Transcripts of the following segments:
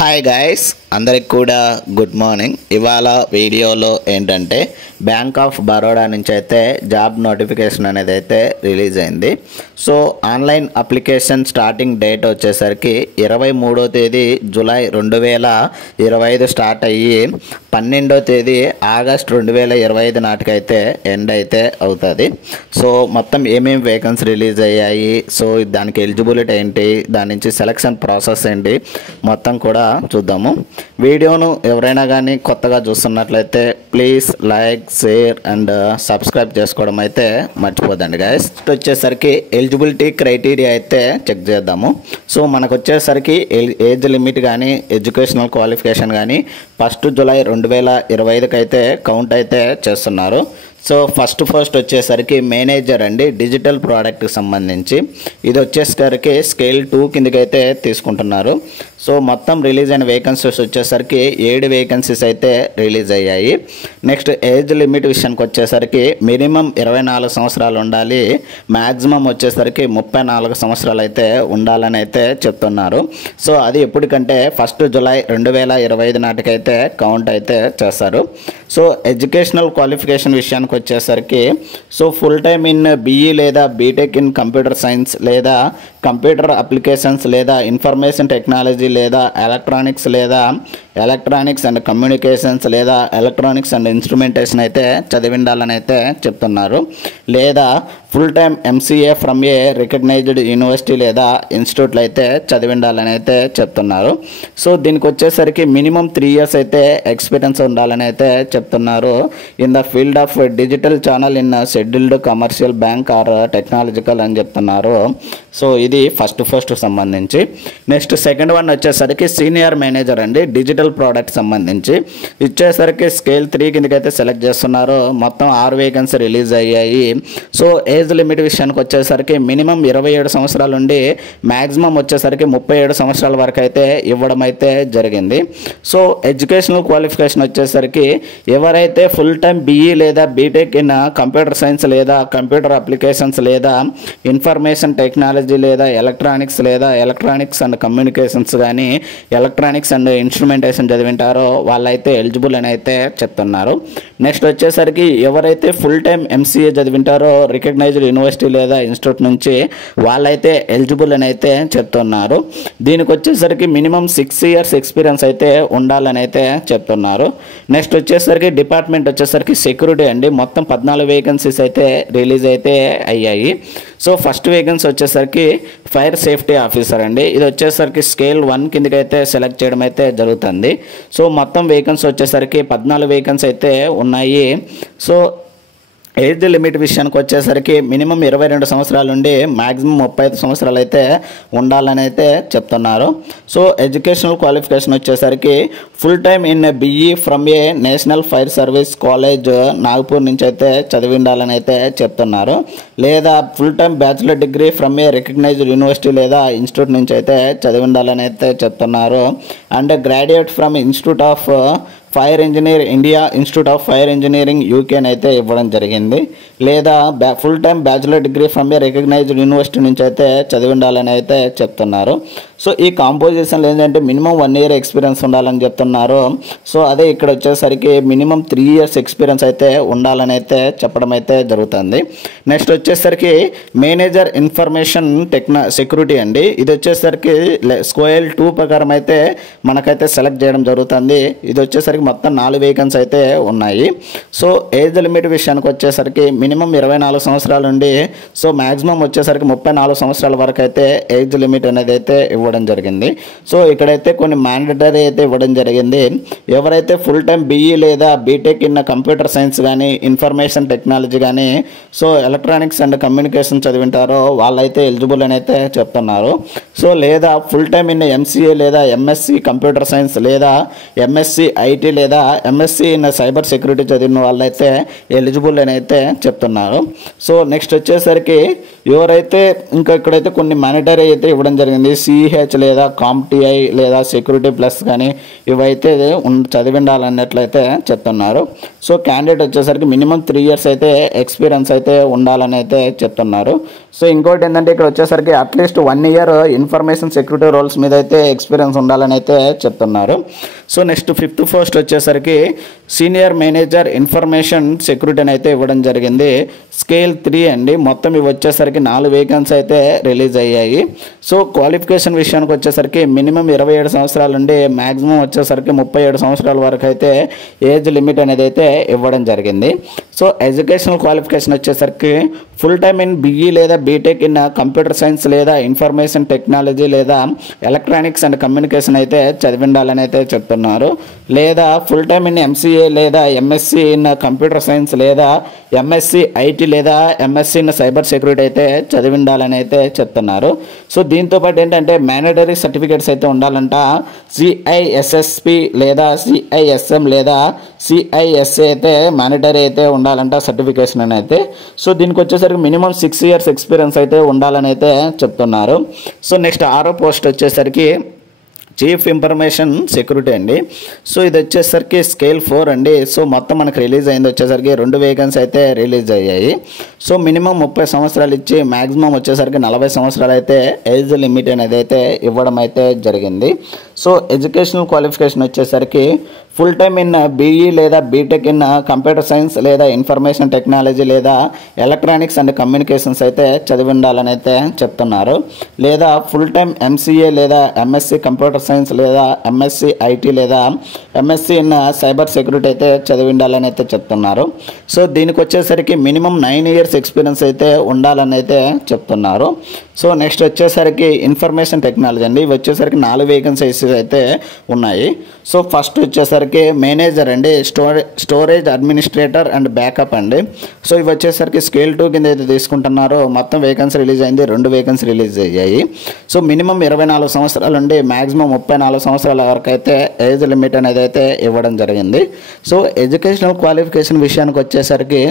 Hi guys, అందరికి కూడా good morning. ఇవాళ వీడియోలో ఏంటంటే బ్యాంక్ ఆఫ్ బరోడా నుంచి అయితే జాబ్ నోటిఫికేషన్ అనేది అయితే రిలీజ్ అయింది. So online application starting date వచ్చేసరికి 23వ తేదీ జూలై 2025 స్టార్ట్ అయ్యి 12వ తేదీ ఆగస్ట్ 2025 నాటికైతే ఎండ్ అయితే అవుతుంది. సో మొత్తం ఏమేమి వేకెన్సీ రిలీజ్ అయ్యాయి, సో దానికి ఎలిజిబిలిటీ ఏంటి, దాని నుంచి సెలక్షన్ ప్రాసెస్ ఏంటి మొత్తం కూడా చూద్దాము. వీడియోను ఎవరైనా కానీ కొత్తగా చూస్తున్నట్లయితే please like, share and subscribe చేసుకోవడం అయితే మర్చిపోదండి గైస్. వచ్చేసరికి ఎలిజిబిలిటీ క్రైటీరియా అయితే చెక్ చేద్దాము. సో మనకు వచ్చేసరికి ఏజ్ లిమిట్ కానీ ఎడ్యుకేషనల్ క్వాలిఫికేషన్ కానీ 1 జూలై 2025 అయితే కౌంట్ అయితే చేస్తున్నారు. సో ఫస్ట్ వచ్చేసరికి మేనేజర్ అండి, డిజిటల్ ప్రోడక్ట్కి సంబంధించి ఇది వచ్చేసరికి స్కేల్ 2 కిందకైతే తీసుకుంటున్నారు. సో మొత్తం రిలీజ్ అయిన వేకెన్సీస్ వచ్చేసరికి 7 వేకెన్సీస్ అయితే రిలీజ్ అయ్యాయి. నెక్స్ట్ ఏజ్ లిమిట్ విషయానికి వచ్చేసరికి మినిమం 24 సంవత్సరాలు ఉండాలి, మ్యాక్సిమం వచ్చేసరికి 34 సంవత్సరాలు అయితే ఉండాలని అయితే చెప్తున్నారు. సో అది ఎప్పటికంటే 1 జూలై 2025 నాటికైతే కౌంట్ అయితే చేస్తారు. సో ఎడ్యుకేషనల్ క్వాలిఫికేషన్ విషయానికి వచ్చేసరికి so full time in BE లేదా బీటెక్ ఇన్ కంప్యూటర్ సైన్స్ లేదా కంప్యూటర్ అప్లికేషన్స్ లేదా ఇన్ఫర్మేషన్ టెక్నాలజీ లేదా ఎలక్ట్రానిక్స్ అండ్ కమ్యూనికేషన్స్ లేదా ఎలక్ట్రానిక్స్ అండ్ ఇన్స్ట్రుమెంటేషన్ అయితే చదివిండాలని అయితే చెప్తున్నారు. లేదా full time MCA from a recognized university లేదా ఇన్స్టిట్యూట్లో అయితే చదివిండాలని అయితే చెప్తున్నారు. సో దీనికి వచ్చేసరికి మినిమం 3 years అయితే ఎక్స్పీరియన్స్ ఉండాలని అయితే చెప్తున్నారు in the field of digital channel in scheduled commercial bank or technological అని చెప్తున్నారు. సో ఇది ఫస్ట్ సంబంధించి. నెక్స్ట్ సెకండ్ వన్ వచ్చేసరికి సీనియర్ మేనేజర్ అండి, డిజిటల్ ప్రోడక్ట్ సంబంధించి ఇచ్చేసరికి స్కేల్ 3 కిందకైతే సెలెక్ట్ చేస్తున్నారు. మొత్తం 6 వేకెన్సీ రిలీజ్ అయ్యాయి. సో ఏజ్ లిమిట్ విషయానికి వచ్చేసరికి మినిమం 27 సంవత్సరాల నుండి మ్యాక్సిమం వచ్చేసరికి 37 సంవత్సరాల వరకు అయితే ఇవ్వడం అయితే జరిగింది. సో ఎడ్యుకేషనల్ క్వాలిఫికేషన్ వచ్చేసరికి ఎవరైతే ఫుల్ టైమ్ బీఈ లేదా బీటెక్ ఇన్ కంప్యూటర్ సైన్స్ లేదా కంప్యూటర్ అప్లికేషన్స్ లేదా ఇన్ఫర్మేషన్ టెక్నాలజీ లేదా ఎలక్ట్రానిక్స్ అండ్ కమ్యూనికేషన్స్ కానీ ఎలక్ట్రానిక్స్ అండ్ ఇన్స్ట్రుమెంటేషన్ చదివింటారో వాళ్ళైతే ఎలిజిబుల్ అని అయితే చెప్తున్నారు. నెక్స్ట్ వచ్చేసరికి ఎవరైతే ఫుల్ టైమ్ ఎంసీఏ చదివింటారో రికగ్నైజ్డ్ యూనివర్సిటీ లేదా ఇన్స్టిట్యూట్ నుంచి వాళ్ళైతే ఎలిజిబుల్ అని అయితే చెప్తున్నారు. దీనికి వచ్చేసరికి మినిమం 6 years ఎక్స్పీరియన్స్ అయితే ఉండాలని అయితే చెప్తున్నారు. నెక్స్ట్ వచ్చేసరికి డిపార్ట్మెంట్ వచ్చేసరికి సెక్యూరిటీ అండి, మొత్తం 14 వేకెన్సీస్ అయితే రిలీజ్ అయితే అయ్యాయి. సో ఫస్ట్ వేకెన్సీ వచ్చేసరికి ఫైర్ సేఫ్టీ ఆఫీసర్ అండి, ఇది వచ్చేసరికి స్కేల్ 1 కిందకైతే సెలెక్ట్ చేయడం అయితే జరుగుతుంది. సో మొత్తం వేకెన్సీ వచ్చేసరికి 14 వేకెన్సీ అయితే ఉన్నాయి. సో ఏజ్ లిమిట్ విషయానికి వచ్చేసరికి మినిమం 22 సంవత్సరాల నుండి మ్యాక్సిమం 35 సంవత్సరాలు అయితే ఉండాలని అయితే చెప్తున్నారు. సో ఎడ్యుకేషనల్ క్వాలిఫికేషన్ వచ్చేసరికి full time in BE from a national fire service college Nagpur నుంచి అయితే చదివి ఉండాలని అయితే చెప్తున్నారు. లేదా full time bachelor degree from a recognized university లేదా ఇన్స్టిట్యూట్ నుంచి అయితే చదివి ఉండాలని అయితే చెప్తున్నారు. And graduate from institute of fire engineer India, institute of fire engineering UK అయితే ఇవ్వడం జరిగింది. లేదా full time bachelor degree from a recognized university నుంచి అయితే చదివి ఉండాలని అయితే చెప్తున్నారు. సో ఈ కాంపోజిషన్లో ఏంటంటే మినిమం 1 year ఎక్స్పీరియన్స్ ఉండాలని చెప్తున్నారు. సో అదే ఇక్కడ వచ్చేసరికి మినిమం 3 years ఎక్స్పీరియన్స్ అయితే ఉండాలని అయితే చెప్పడం అయితే జరుగుతుంది. నెక్స్ట్ వచ్చేసరికి మేనేజర్ ఇన్ఫర్మేషన్ సెక్యూరిటీ అండి, ఇది వచ్చేసరికి స్కేల్ 2 ప్రకారం అయితే మనకైతే సెలెక్ట్ చేయడం జరుగుతుంది. ఇది వచ్చేసరికి మొత్తం 4 వేకెన్సీ అయితే ఉన్నాయి. సో ఏజ్ లిమిట్ విషయానికి వచ్చేసరికి మినిమం 24 సంవత్సరాల నుండి సో మ్యాక్సిమం వచ్చేసరికి 34 సంవత్సరాల వరకు అయితే ఏజ్ లిమిట్ అనేది అయితే ఇవ్వడం జరిగింది. సో ఇక్కడైతే కొన్ని మ్యాండటరీ అయితే ఇవ్వడం జరిగింది. ఎవరైతే ఫుల్ టైమ్ బీఈ లేదా బీటెక్ ఇన్ కంప్యూటర్ సైన్స్ కానీ ఇన్ఫర్మేషన్ టెక్నాలజీ కానీ సో ఎలక్ట్రానిక్స్ అండ్ కమ్యూనికేషన్ చదివింటారో వాళ్ళైతే ఎలిజిబుల్ అని అయితే చెప్తున్నారు. సో లేదా ఫుల్ టైమ్ ఇన్ ఎంసీఏ లేదా ఎంఎస్సి కంప్యూటర్ సైన్స్ లేదా ఎంఎస్సి ఐటీ ఐటీ లేదా ఎంఎస్సి ఇన్ సైబర్ సెక్యూరిటీ చదివిన వాళ్ళైతే ఎలిజిబుల్ అని అయితే చెప్తున్నారు. సో నెక్స్ట్ వచ్చేసరికి ఎవరైతే ఇంకా ఇక్కడైతే కొన్ని మానిటరీ అయితే ఇవ్వడం జరిగింది. సిహెచ్ లేదా కాంప్టిఐ లేదా సెక్యూరిటీ ప్లస్ కానీ ఇవైతే చదివి ఉండాలన్నట్లయితే చెప్తున్నారు. సో క్యాండిడేట్ వచ్చేసరికి మినిమం 3 years అయితే ఎక్స్పీరియన్స్ అయితే ఉండాలని అయితే చెప్తున్నారు. సో ఇంకోటి ఏంటంటే ఇక్కడ వచ్చేసరికి at least 1 year information security roles మీద అయితే ఎక్స్పీరియన్స్ ఉండాలని అయితే చెప్తున్నారు. సో నెక్స్ట్ 5th పోస్ట్ వచ్చేసరికి సీనియర్ మేనేజర్ ఇన్ఫర్మేషన్ సెక్యూరిటీ అని అయితే ఇవ్వడం జరిగింది. స్కేల్ 3 అండి. మొత్తం ఇవి వచ్చేసరికి 4 వేకెన్సీ అయితే రిలీజ్ అయ్యాయి. సో క్వాలిఫికేషన్ విషయానికి వచ్చేసరికి మినిమం 27 సంవత్సరాల నుండి మ్యాక్సిమం వచ్చేసరికి 37 సంవత్సరాల వరకు అయితే ఏజ్ లిమిట్ అనేది అయితే ఇవ్వడం జరిగింది. సో ఎడ్యుకేషనల్ క్వాలిఫికేషన్ వచ్చేసరికి ఫుల్ టైమ్ ఇన్ బీఈ లేదా బీటెక్ ఇన్ కంప్యూటర్ సైన్స్ లేదా ఇన్ఫర్మేషన్ టెక్నాలజీ లేదా ఎలక్ట్రానిక్స్ అండ్ కమ్యూనికేషన్ అయితే చదివి ఉండాలని అయితే చెప్తున్నారు. లేదా ఫుల్ టైమ్ ఇన్ ఎంసీఏ లేదా ఎంఎస్సి ఇన్ కంప్యూటర్ సైన్స్ లేదా ఎంఎస్సి ఐటీ లేదా ఎంఎస్సి ఇన్ సైబర్ సెక్యూరిటీ అయితే చదివి ఉండాలని అయితే చెప్తున్నారు. సో దీంతోపాటు ఏంటంటే మ్యాండేటరీ సర్టిఫికేట్స్ అయితే ఉండాలంట. సిఐఎస్ఎస్పి లేదా సిఐఎస్ఎం లేదా సిఐఎస్ఏ అయితే మ్యాండేటరీ అయితే ఉండాలంట సర్టిఫికేషన్ అని అయితే. సో దీనికి వచ్చేసరికి మినిమం 6 years ఎక్స్పీరియన్స్ అయితే ఉండాలని అయితే చెప్తున్నారు. సో నెక్స్ట్ 6వ పోస్ట్ వచ్చేసరికి చీఫ్ ఇన్ఫర్మేషన్ సెక్యూరిటీ అండి. సో ఇది వచ్చేసరికి స్కేల్ 4 అండి. సో మొత్తం మనకు రిలీజ్ అయింది వచ్చేసరికి 2 వేకెన్సీ అయితే రిలీజ్ అయ్యాయి. సో మినిమం 30 సంవత్సరాలు ఇచ్చి మ్యాక్సిమం వచ్చేసరికి 40 సంవత్సరాలు అయితే ఏజ్ లిమిట్ అనేది అయితే ఇవ్వడం అయితే జరిగింది. సో ఎడ్యుకేషనల్ క్వాలిఫికేషన్ వచ్చేసరికి ఫుల్ టైమ్ ఇన్ బీఈ లేదా బీటెక్ ఇన్ కంప్యూటర్ సైన్స్ లేదా ఇన్ఫర్మేషన్ టెక్నాలజీ లేదా ఎలక్ట్రానిక్స్ అండ్ కమ్యూనికేషన్స్ అయితే చదివి ఉండాలని అయితే చెప్తున్నారు. లేదా ఫుల్ టైమ్ ఎంసీఏ లేదా ఎంఎస్సి కంప్యూటర్ సైన్స్ లేదా ఎంఎస్సి ఐటీ లేదా ఎంఎస్సి ఇన్ సైబర్ సెక్యూరిటీ అయితే చదివి ఉండాలని అయితే చెప్తున్నారు. సో దీనికి వచ్చేసరికి మినిమం 9 years ఎక్స్పీరియన్స్ అయితే ఉండాలని అయితే చెప్తున్నారు. సో నెక్స్ట్ వచ్చేసరికి ఇన్ఫర్మేషన్ టెక్నాలజీ అండి. ఇవి వచ్చేసరికి 4 వేకెన్సీస్ అయితే ఉన్నాయి. సో ఫస్ట్ వచ్చేసరికి మేనేజర్ అండి, స్టోరేజ్ అడ్మినిస్ట్రేటర్ అండ్ బ్యాకప్ అండి. సో ఇవి వచ్చేసరికి స్కేల్ 2 కింద అయితే తీసుకుంటున్నారు. మొత్తం వేకెన్సీ రిలీజ్ అయింది, 2 వేకెన్సీ రిలీజ్ అయ్యాయి. సో మినిమం 24 సంవత్సరాల నుండి మ్యాక్సిమం 34 సంవత్సరాల వరకు అయితే ఏజ్ లిమిట్ అనేది అయితే ఇవ్వడం జరిగింది. సో ఎడ్యుకేషనల్ క్వాలిఫికేషన్ విషయానికి వచ్చేసరికి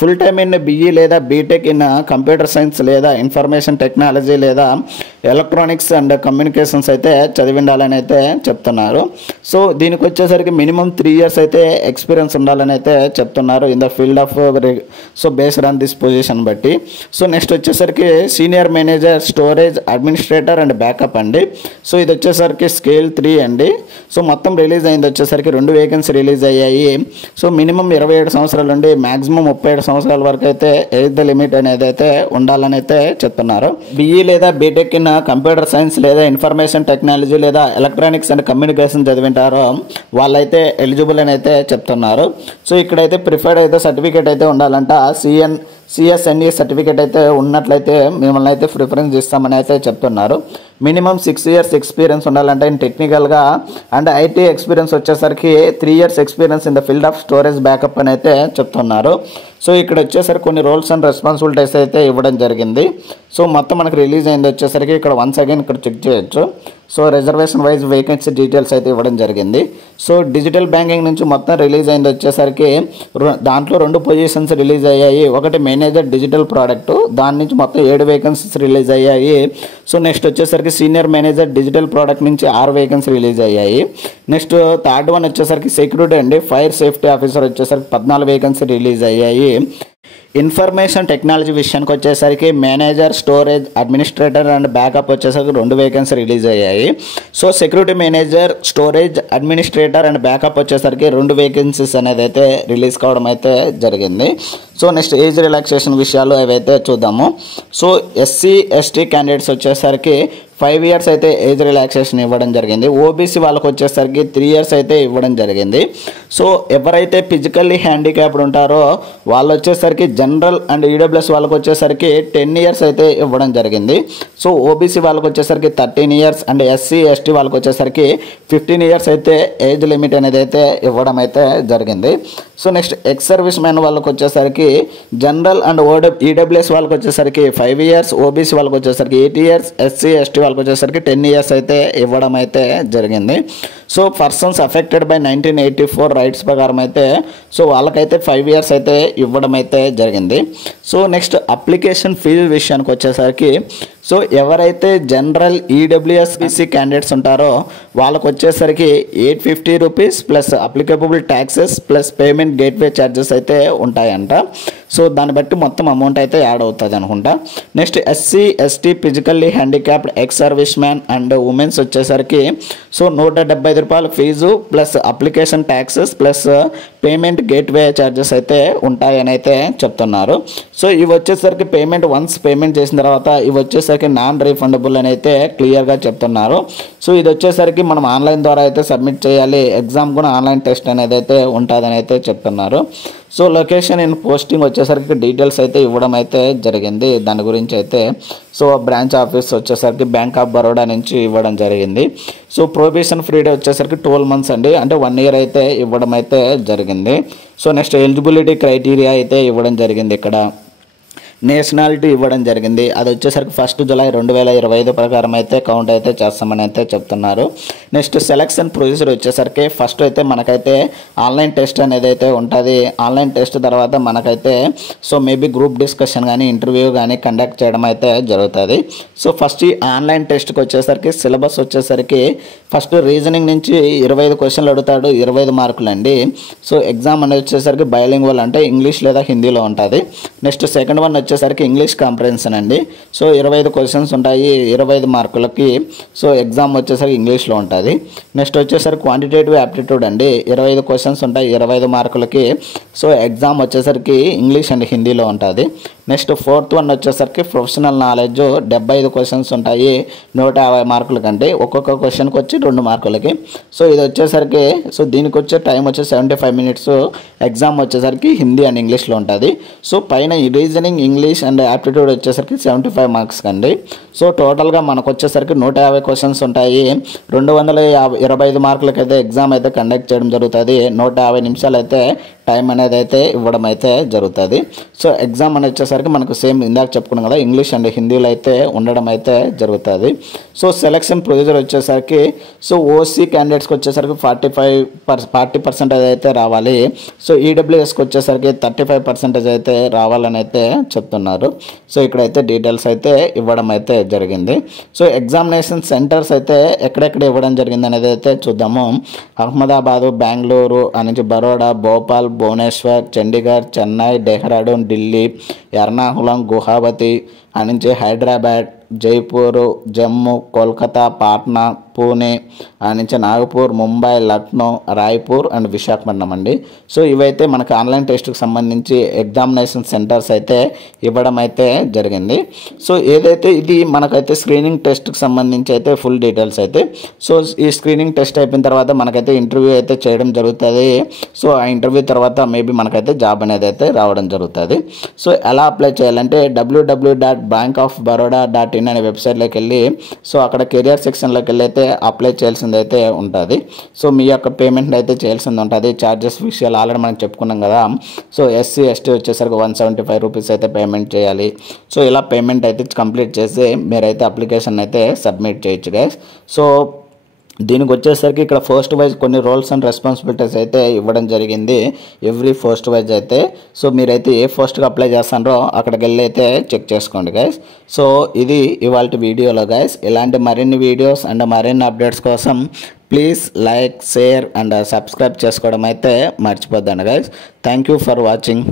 ఫుల్ టైమ్ ఇన్ బీఈ లేదా బీటెక్ ఇన్ కంప్యూటర్ సైన్స్ లేదా ఇన్ఫర్మేషన్ టెక్నాలజీ లేదా ఎలక్ట్రానిక్స్ అండ్ కమ్యూనికేషన్స్ అయితే చదివి ఉండాలని అయితే చెప్తున్నారు. సో దీనికి వచ్చేసరికి మినిమం 3 years అయితే ఎక్స్పీరియన్స్ ఉండాలని అయితే చెప్తున్నారు in the field of so based on this position బట్టి. సో నెక్స్ట్ వచ్చేసరికి senior manager storage administrator and backup అండి. సో ఇది వచ్చేసరికి స్కేల్ 3 అండి. సో మొత్తం రిలీజ్ అయింది వచ్చేసరికి 2 వేకెన్సీ రిలీజ్ అయ్యాయి. సో మినిమం 27 సంవత్సరాల నుండి మ్యాక్సిమం 37 సంవత్సరాల వరకు అయితే ఏజ్ లిమిట్ అనేది అయితే ఉండాలని అయితే చెప్తున్నారు. బీఈ లేదా బీటెక్ ఇన్ కంప్యూటర్ సైన్స్ లేదా ఇన్ఫర్మేషన్ టెక్నాలజీ లేదా ఎలక్ట్రానిక్స్ అండ్ కమ్యూనికేషన్ చదివింటారో వాళ్ళైతే ఎలిజిబుల్ అని అయితే చెప్తున్నారు. సో ఇక్కడైతే ప్రిఫర్డ్ అయితే సర్టిఫికేట్ అయితే ఉండాలంట. సిఎస్ఎన్ఈ సర్టిఫికేట్ అయితే ఉన్నట్లయితే మిమ్మల్ని అయితే ప్రిఫరెన్స్ ఇస్తామని అయితే చెప్తున్నారు. మినిమం 6 years ఎక్స్పీరియన్స్ ఉండాలంటే టెక్నికల్గా అండ్ ఐటీ ఎక్స్పీరియన్స్ వచ్చేసరికి 3 years experience in the field of storage backup అని అయితే చెప్తున్నారు. సో ఇక్కడ వచ్చేసరికి కొన్ని రోల్స్ అండ్ రెస్పాన్సిబిలిటీస్ అయితే ఇవ్వడం జరిగింది. సో మొత్తం మనకు రిలీజ్ అయింది వచ్చేసరికి ఇక్కడ వన్స్ అగైన్ ఇక్కడ చెక్ చేయొచ్చు. So reservation wise vacancy details అయితే ఇవ్వడం జరిగింది. సో డిజిటల్ బ్యాంకింగ్ నుంచి మొత్తం రిలీజ్ అయింది వచ్చేసరికి దాంట్లో 2 పొజిషన్స్ రిలీజ్ అయ్యాయి. ఒకటి మేనేజర్ డిజిటల్ ప్రోడక్ట్, దాని నుంచి మొత్తం 7 వేకెన్సీస్ రిలీజ్ అయ్యాయి. సో నెక్స్ట్ వచ్చేసరికి సీనియర్ మేనేజర్ డిజిటల్ ప్రోడక్ట్ నుంచి 6 వేకెన్సీ రిలీజ్ అయ్యాయి. నెక్స్ట్ థర్డ్ వన్ వచ్చేసరికి సెక్యూరిటీ అండి, ఫైర్ సేఫ్టీ ఆఫీసర్ వచ్చేసరికి 14 వేకెన్సీ రిలీజ్ అయ్యాయి. ఇన్ఫర్మేషన్ టెక్నాలజీ విషయానికి వచ్చేసరికి manager storage administrator and backup వచ్చేసరికి 2 వేకెన్సీ రిలీజ్ అయ్యాయి. So security manager storage administrator and backup వచ్చేసరికి 2 వేకెన్సీస్ అనేది అయితే రిలీజ్ కావడం అయితే జరిగింది. సో నెక్స్ట్ ఏజ్ రిలాక్సేషన్ విషయాలు అవైతే చూద్దాము. సో ఎస్సీ ఎస్టీ క్యాండిడేట్స్ వచ్చేసరికి 5 years అయితే ఏజ్ రిలాక్సేషన్ ఇవ్వడం జరిగింది. ఓబీసీ వాళ్ళకి వచ్చేసరికి 3 years అయితే ఇవ్వడం జరిగింది. సో ఎవరైతే ఫిజికల్లీ హ్యాండిక్యాప్డ్ ఉంటారో వాళ్ళు వచ్చేసరికి జనరల్ అండ్ ఈడబ్ల్యూఎస్ వాళ్ళకి వచ్చేసరికి 10 years అయితే ఇవ్వడం జరిగింది. సో ఓబీసీ వాళ్ళకి వచ్చేసరికి 13 years అండ్ ఎస్సీ ఎస్టీ వాళ్ళకి వచ్చేసరికి 15 years అయితే ఏజ్ లిమిట్ అనేది అయితే ఇవ్వడం అయితే జరిగింది. So next X service man వాళ్ళకి వచ్చేసరికి జనరల్ అండ్ ఈడబ్ల్యూఎస్ వాళ్ళకి వచ్చేసరికి 5 years, ఓబీసీ వాళ్ళకి వచ్చేసరికి 8 years, ఎస్సీ ఎస్టీ వాళ్ళకి వచ్చేసరికి 10 ఇయర్స్ అయితే ఇవ్వడం అయితే జరిగింది. So persons affected by 1984 rights ప్రకారం అయితే సో వాళ్ళకైతే 5 ఇయర్స్ అయితే ఇవ్వడం అయితే జరిగింది. సో నెక్స్ట్ అప్లికేషన్ ఫీజు విషయానికి వచ్చేసరికి సో ఎవరైతే జనరల్ ఈడబ్ల్యూఎస్బిసి క్యాండిడేట్స్ ఉంటారో వాళ్ళకు వచ్చేసరికి 850 rupees plus applicable taxes plus payment gateway charges అయితే ఉంటాయంట. సో దాన్ని బట్టి మొత్తం అమౌంట్ అయితే యాడ్ అవుతుంది అనుకుంటా. Next SC ST physically handicapped ex service man and womens వచ్చేసరికి సో 175 రూపాయల fee plus application taxes plus payment gateway charges అయితే ఉంటాయని అయితే చెప్తున్నారు. సో ఇవి వచ్చేసరికి పేమెంట్ వన్స్ పేమెంట్ చేసిన తర్వాత ఇవి వచ్చేసరికి నాన్ రీఫండబుల్ అని అయితే క్లియర్గా చెప్తున్నారు. సో ఇది వచ్చేసరికి మనం ఆన్లైన్ ద్వారా అయితే సబ్మిట్ చేయాలి, ఎగ్జామ్ కూడా ఆన్లైన్ టెస్ట్ అనేది అయితే ఉంటుందని అయితే చెప్తున్నారు. సో లొకేషన్ ఇన్ పోస్టింగ్ వచ్చేసరికి డీటెయిల్స్ అయితే ఇవ్వడం అయితే జరిగింది దాని గురించి అయితే. సో బ్రాంచ్ ఆఫీస్ వచ్చేసరికి బ్యాంక్ ఆఫ్ బరోడా నుంచి ఇవ్వడం జరిగింది. సో ప్రొబేషన్ పీరియడ్ వచ్చేసరికి 12 months అండి, అంటే 1 year అయితే ఇవ్వడం అయితే జరిగింది. సో నెక్స్ట్ ఎలిజిబిలిటీ క్రైటీరియా అయితే ఇవ్వడం జరిగింది, ఇక్కడ నేషనాలిటీ ఇవ్వడం జరిగింది. అది వచ్చేసరికి 1 July 2025 ప్రకారం అయితే కౌంట్ అయితే చేస్తామని అయితే చెప్తున్నారు. నెక్స్ట్ సెలక్షన్ ప్రొసీజర్ వచ్చేసరికి ఫస్ట్ అయితే మనకైతే ఆన్లైన్ టెస్ట్ అనేది అయితే ఉంటుంది. ఆన్లైన్ టెస్ట్ తర్వాత మనకైతే సో మేబీ గ్రూప్ డిస్కషన్ కానీ ఇంటర్వ్యూ కానీ కండక్ట్ చేయడం అయితే జరుగుతుంది. సో ఫస్ట్ ఈ ఆన్లైన్ టెస్ట్కి వచ్చేసరికి సిలబస్ వచ్చేసరికి ఫస్ట్ రీజనింగ్ నుంచి 25 క్వశ్చన్లు అడుగుతాడు, 25 మార్కులు అండి. సో ఎగ్జామ్ అనేది వచ్చేసరికి బైలింగ్వల్ అంటే ఇంగ్లీష్ లేదా హిందీలో ఉంటుంది. నెక్స్ట్ సెకండ్ వన్ వచ్చేసరికి ఇంగ్లీష్ కాంప్రహెన్షన్ అండి. సో 25 క్వశ్చన్స్ ఉంటాయి, 25 మార్కులకి. సో ఎగ్జామ్ వచ్చేసరికి ఇంగ్లీష్లో ఉంటుంది. నెక్స్ట్ వచ్చేసరికి క్వాంటిటేటివ్ యాప్టిట్యూడ్ అండి, 25 క్వశ్చన్స్ ఉంటాయి, 25 మార్కులకి. సో ఎగ్జామ్ వచ్చేసరికి ఇంగ్లీష్ అండ్ హిందీలో ఉంటుంది. నెక్స్ట్ ఫోర్త్ వన్ వచ్చేసరికి ప్రొఫెషనల్ నాలెడ్జ్ 75 క్వశ్చన్స్ ఉంటాయి, 150 మార్కులకి అండి. ఒక్కొక్క క్వశ్చన్కి వచ్చి 2 మార్కులకి. సో ఇది వచ్చేసరికి సో దీనికి వచ్చే టైం వచ్చి 75 minutes. ఎగ్జామ్ వచ్చేసరికి హిందీ అండ్ ఇంగ్లీష్లో ఉంటుంది. సో పైన ఈ రీజనింగ్ ఇంగ్లీష్ అండ్ యాప్టిట్యూడ్ వచ్చేసరికి 75 మార్క్స్ అండి. సో టోటల్గా మనకు వచ్చేసరికి 150 క్వశ్చన్స్ ఉంటాయి, 225 మార్కులకి అయితే ఎగ్జామ్ అయితే కండక్ట్ చేయడం జరుగుతుంది. 150 నిమిషాలు అయితే టైం అనేది అయితే ఇవ్వడం అయితే జరుగుతుంది. సో ఎగ్జామ్ అనేది వచ్చేసరికి మనకు సేమ్ ఇందాక చెప్పుకున్నాం కదా, ఇంగ్లీష్ అండ్ హిందీలో అయితే ఉండడం అయితే జరుగుతుంది. సో సెలక్షన్ ప్రొసీజర్ వచ్చేసరికి సో ఓసీ క్యాండిడేట్స్కి వచ్చేసరికి 40% అయితే రావాలి. సో ఈడబ్ల్యూఎస్కి వచ్చేసరికి 35% అయితే రావాలని అయితే చెప్తున్నారు. సో ఇక్కడైతే డీటెయిల్స్ అయితే ఇవ్వడం అయితే జరిగింది. సో ఎగ్జామినేషన్ సెంటర్స్ అయితే ఎక్కడెక్కడ ఇవ్వడం జరిగింది అనేది అయితే చూద్దాము. అహ్మదాబాదు, బెంగళూరు నుంచి బరోడా, భోపాల్, భువనేశ్వర్, చండీగఢ్, చెన్నై, డెహ్రాడూన్, ఢిల్లీ, ఎర్నాకుళం, గువాహతి నుంచి హైదరాబాద్, జైపూర్, జమ్మూ, కోల్కతా, పాట్నా, పూణే నుంచి నాగపూర్, ముంబై, లక్నో, రాయ్పూర్ అండ్ విశాఖపట్నం అండి. సో ఇవైతే మనకు ఆన్లైన్ టెస్ట్కి సంబంధించి ఎగ్జామినేషన్ సెంటర్స్ అయితే ఇవ్వడం అయితే జరిగింది. సో ఏదైతే ఇది మనకైతే స్క్రీనింగ్ టెస్ట్కి సంబంధించి అయితే ఫుల్ డీటెయిల్స్ అయితే. సో ఈ స్క్రీనింగ్ టెస్ట్ అయిపోయిన తర్వాత మనకైతే ఇంటర్వ్యూ అయితే చేయడం జరుగుతుంది. సో ఆ ఇంటర్వ్యూ తర్వాత మేబీ మనకైతే జాబ్ అనేది అయితే రావడం జరుగుతుంది. సో ఎలా అప్లై చేయాలంటే www.bankofbaroda.in అనే వెబ్సైట్లోకి వెళ్ళి సో అక్కడ కెరియర్ సెక్షన్లోకి వెళ్ళి అయితే అప్లై చేయాల్సింది అయితే ఉంటుంది. సో మీ యొక్క పేమెంట్ అయితే చేయాల్సింది ఉంటుంది. ఛార్జెస్ విషయాలు ఆల్రెడీ మనం చెప్పుకున్నాం కదా. సో ఎస్సీ ఎస్టీ వచ్చేసరికి 175 రూపీస్ అయితే పేమెంట్ చేయాలి. సో ఇలా పేమెంట్ అయితే కంప్లీట్ చేసి మీరైతే అప్లికేషన్ అయితే సబ్మిట్ చేయొచ్చు గైస్. సో దీనికి వచ్చేసరికి ఇక్కడ పోస్ట్ వైజ్ కొన్ని రోల్స్ అండ్ రెస్పాన్సిబిలిటీస్ అయితే ఇవ్వడం జరిగింది ఎవ్రీ పోస్ట్ వైజ్ అయితే. సో మీరైతే ఏ పోస్ట్కి అప్లై చేస్తారో అక్కడికి వెళ్ళి అయితే చెక్ చేసుకోండి గైస్. సో ఇది ఇవాళ వీడియోలో గైస్. ఇలాంటి మరిన్ని వీడియోస్ అండ్ మరిన్ని అప్డేట్స్ కోసం please like, share and subscribe చేసుకోవడం అయితే మర్చిపోద్దండి guys. Thank you for watching.